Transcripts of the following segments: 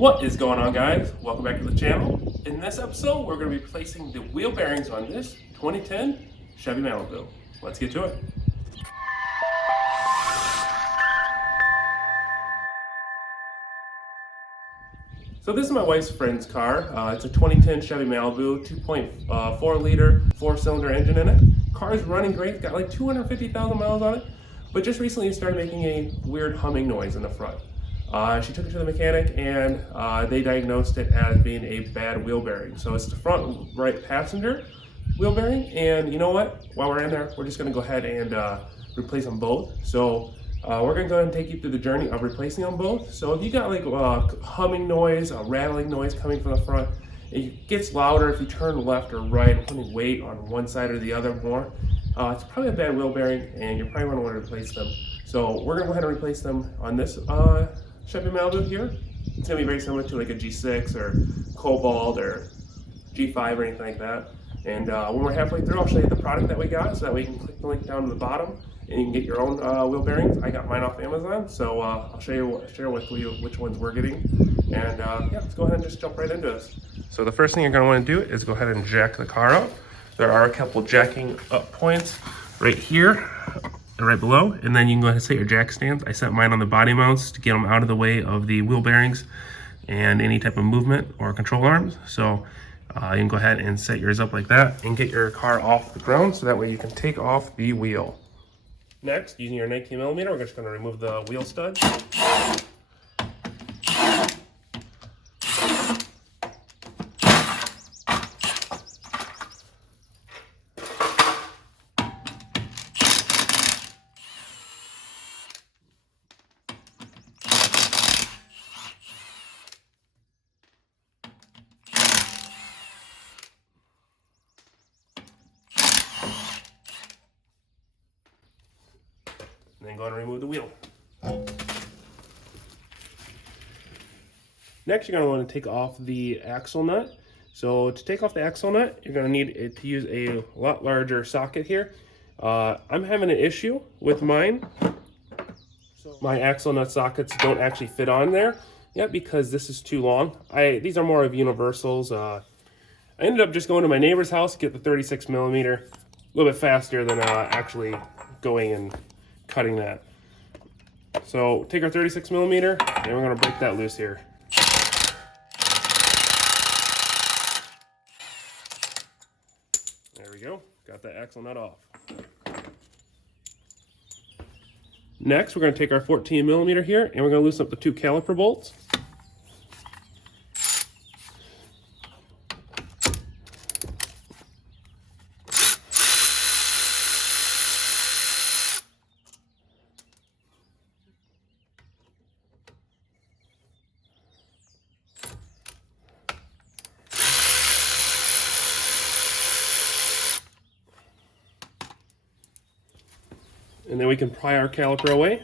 What is going on, guys? Welcome back to the channel. In this episode, we're going to be replacing the wheel bearings on this 2010 Chevy Malibu. Let's get to it. So this is my wife's friend's car. It's a 2010 Chevy Malibu, 2.4 liter, 4-cylinder engine in it. Car is running great, got like 250,000 miles on it, but just recently it started making a weird humming noise in the front. She took it to the mechanic and they diagnosed it as being a bad wheel bearing. So it's the front right passenger wheel bearing, and you know what? While we're in there, we're just gonna go ahead and replace them both. So we're gonna go ahead and take you through the journey of replacing them both. So if you got like a humming noise, a rattling noise coming from the front, it gets louder if you turn left or right, putting weight on one side or the other more. It's probably a bad wheel bearing and you're probably gonna want to replace them. So we're gonna go ahead and replace them on this Chevy Malibu here. It's gonna be very similar to like a G6 or Cobalt or G5 or anything like that. And when we're halfway through, I'll show you the product that we got, so that way you can click the link down to the bottom and you can get your own wheel bearings. I got mine off Amazon, so I'll share with you which ones we're getting. And yeah, let's go ahead and just jump right into this. So the first thing you're gonna wanna do is go ahead and jack the car up. There are a couple jacking up points right here and right below, and then you can go ahead and set your jack stands. I set mine on the body mounts to get them out of the way of the wheel bearings and any type of movement or control arms. So you can go ahead and set yours up like that and get your car off the ground so that way you can take off the wheel. Next, using your 19mm, we're just going to remove the wheel stud. And then go ahead and remove the wheel. Next, you're going to want to take off the axle nut. So to take off the axle nut, you're going to need to use a lot larger socket here. I'm having an issue with mine. So my axle nut sockets don't actually fit on there yet because this is too long. These are more of universals. I ended up just going to my neighbor's house to get the 36mm, a little bit faster than actually going and cutting that. So take our 36mm and we're going to break that loose here. There we go, got that axle nut off. Next, we're going to take our 14mm here and we're going to loosen up the two caliper bolts. And then we can pry our caliper away.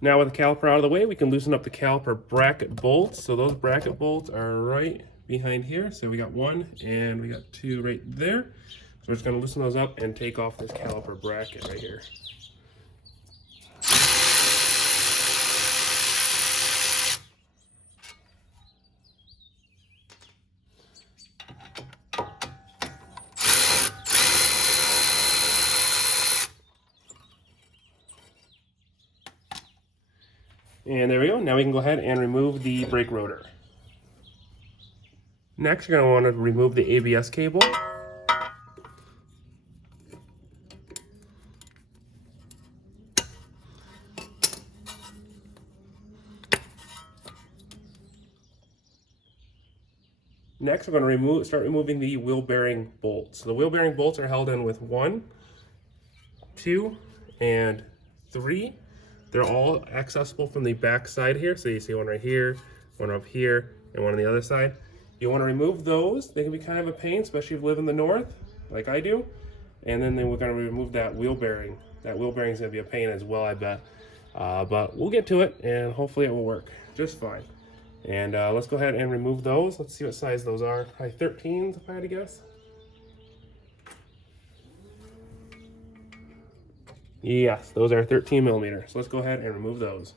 Now with the caliper out of the way, we can loosen up the caliper bracket bolts. So those bracket bolts are right behind here. So we got one and we got two right there. So we're just gonna loosen those up and take off this caliper bracket right here. And there we go. Now we can go ahead and remove the brake rotor. Next, you're going to want to remove the ABS cable. Next, we're going to start removing the wheel bearing bolts. So the wheel bearing bolts are held in with 1, 2, and 3. They're all accessible from the back side here. So you see one right here, one up here, and one on the other side. You want to remove those. They can be kind of a pain, especially if you live in the north, like I do. And then we're going to remove that wheel bearing. That wheel bearing is going to be a pain as well, I bet. But we'll get to it, and hopefully it will work just fine. And let's go ahead and remove those. Let's see what size those are. Probably 13s, if I had to guess. Yes, those are 13 millimeter. So let's go ahead and remove those.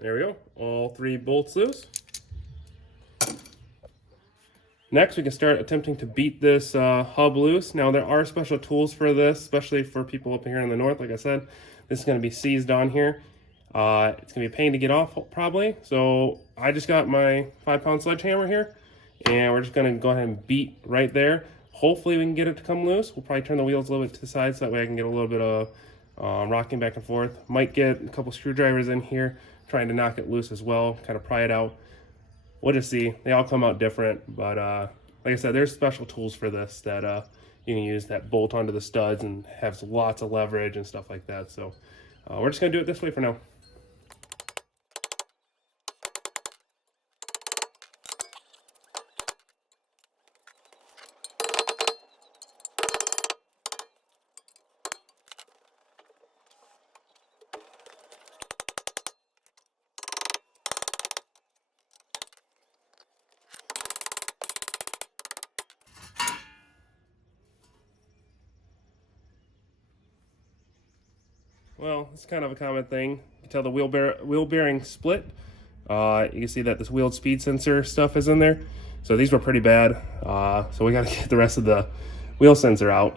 There we go, all 3 bolts loose. Next, we can start attempting to beat this hub loose. Now, there are special tools for this, especially for people up here in the north. Like I said, this is going to be seized on here. It's going to be a pain to get off, probably. So I just got my 5-pound sledgehammer here, and we're just going to go ahead and beat right there. Hopefully, we can get it to come loose. We'll probably turn the wheels a little bit to the side so that way I can get a little bit of rocking back and forth. Might get a couple screwdrivers in here, trying to knock it loose as well, kind of pry it out. We'll just see. They all come out different, but like I said, there's special tools for this that you can use that bolt onto the studs and have lots of leverage and stuff like that. So we're just going to do it this way for now. Well, it's kind of a common thing. You can tell the wheel bearing split. You can see that this wheel speed sensor stuff is in there. So these were pretty bad. So we got to get the rest of the wheel sensor out.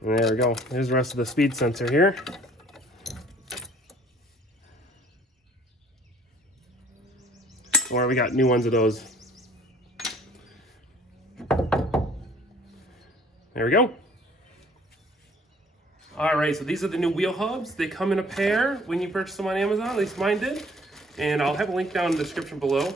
And there we go. Here's the rest of the speed sensor here. Or we got new ones of those. There we go. All right, so these are the new wheel hubs. They come in a pair when you purchase them on Amazon, at least mine did. And I'll have a link down in the description below.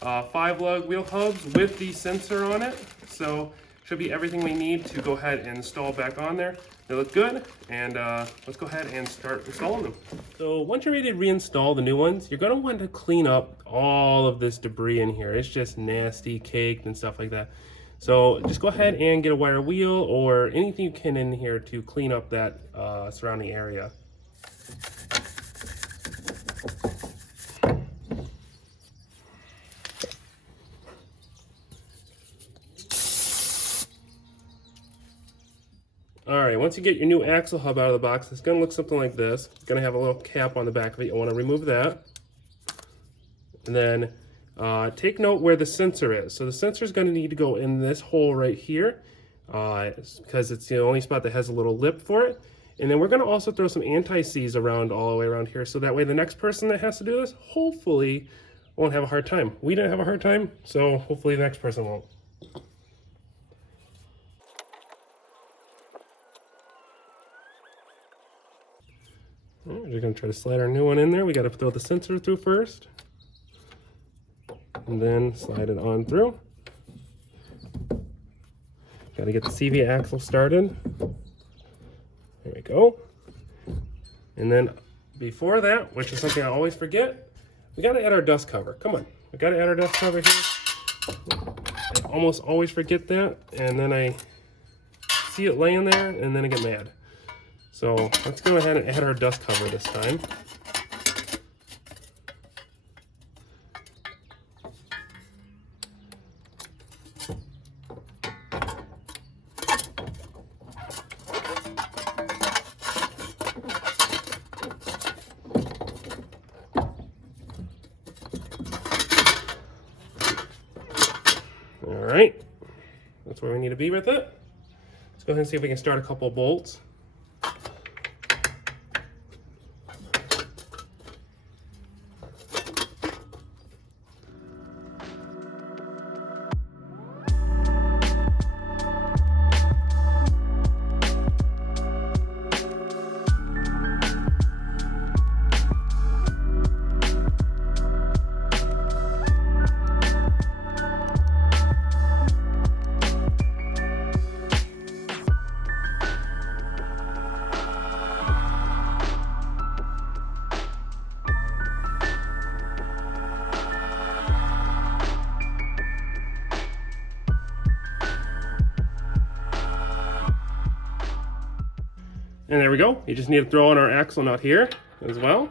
5-lug wheel hubs with the sensor on it. So should be everything we need to go ahead and install back on there. They look good, and let's go ahead and start installing them. So once you're ready to reinstall the new ones, you're gonna want to clean up all of this debris in here. It's just nasty, caked and stuff like that. So just go ahead and get a wire wheel or anything you can in here to clean up that surrounding area. Alright, once you get your new axle hub out of the box, it's going to look something like this. It's going to have a little cap on the back of it. You'll want to remove that. And then take note where the sensor is. So the sensor is going to need to go in this hole right here because it's the only spot that has a little lip for it. And then we're going to also throw some anti-seize around all the way around here so that way the next person that has to do this hopefully won't have a hard time. We didn't have a hard time, so hopefully the next person won't. We're just going to try to slide our new one in there. We got to throw the sensor through first. And then slide it on through. Got to get the CV axle started. There we go. And then before that, which is something I always forget, we got to add our dust cover. Come on. We got to add our dust cover here. I almost always forget that. And then I see it laying there and then I get mad. So let's go ahead and add our dust cover this time. All right, that's where we need to be with it. Let's go ahead and see if we can start a couple of bolts. And there we go. You just need to throw in our axle nut here as well.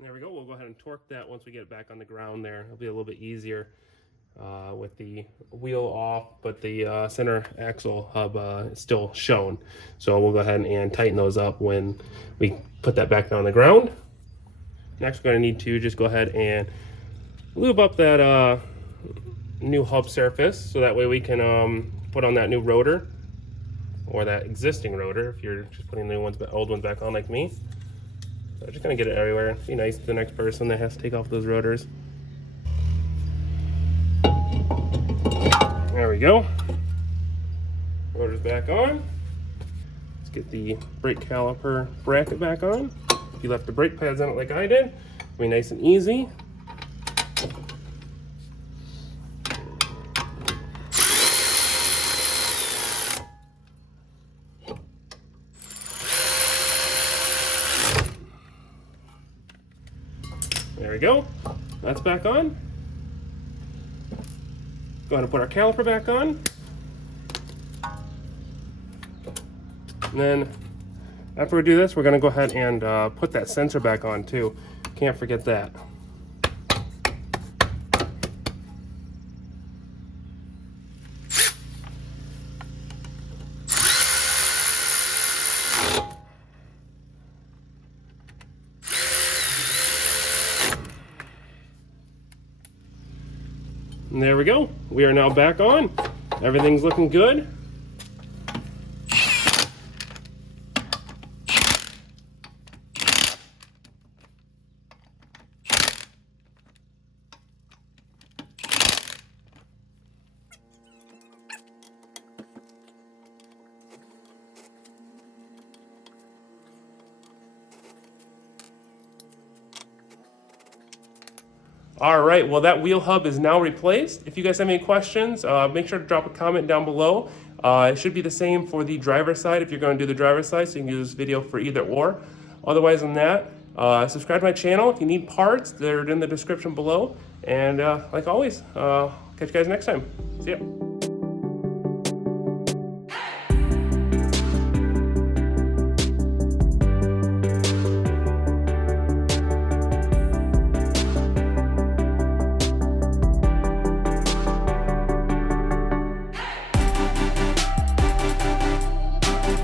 There we go. We'll go ahead and torque that once we get it back on the ground there. It'll be a little bit easier with the wheel off, but the center axle hub is still shown. So we'll go ahead and tighten those up when we put that back down on the ground. Next, we're going to need to just go ahead and lube up that new hub surface, so that way we can put on that new rotor, or that existing rotor if you're just putting the old ones back on like me. So just gonna get it everywhere. Be nice to the next person that has to take off those rotors. There we go. Rotor's back on. Let's get the brake caliper bracket back on. If you left the brake pads on it like I did, it'll be nice and easy. There we go. That's back on. Go ahead and put our caliper back on. And then after we do this, we're going to go ahead and put that sensor back on too. Can't forget that. And there we go. We are now back on. Everything's looking good. All right, well, that wheel hub is now replaced. If you guys have any questions, make sure to drop a comment down below. It should be the same for the driver's side if you're going to do the driver's side, so you can use this video for either or. Otherwise than that, subscribe to my channel. If you need parts, they're in the description below. And like always, catch you guys next time. See ya.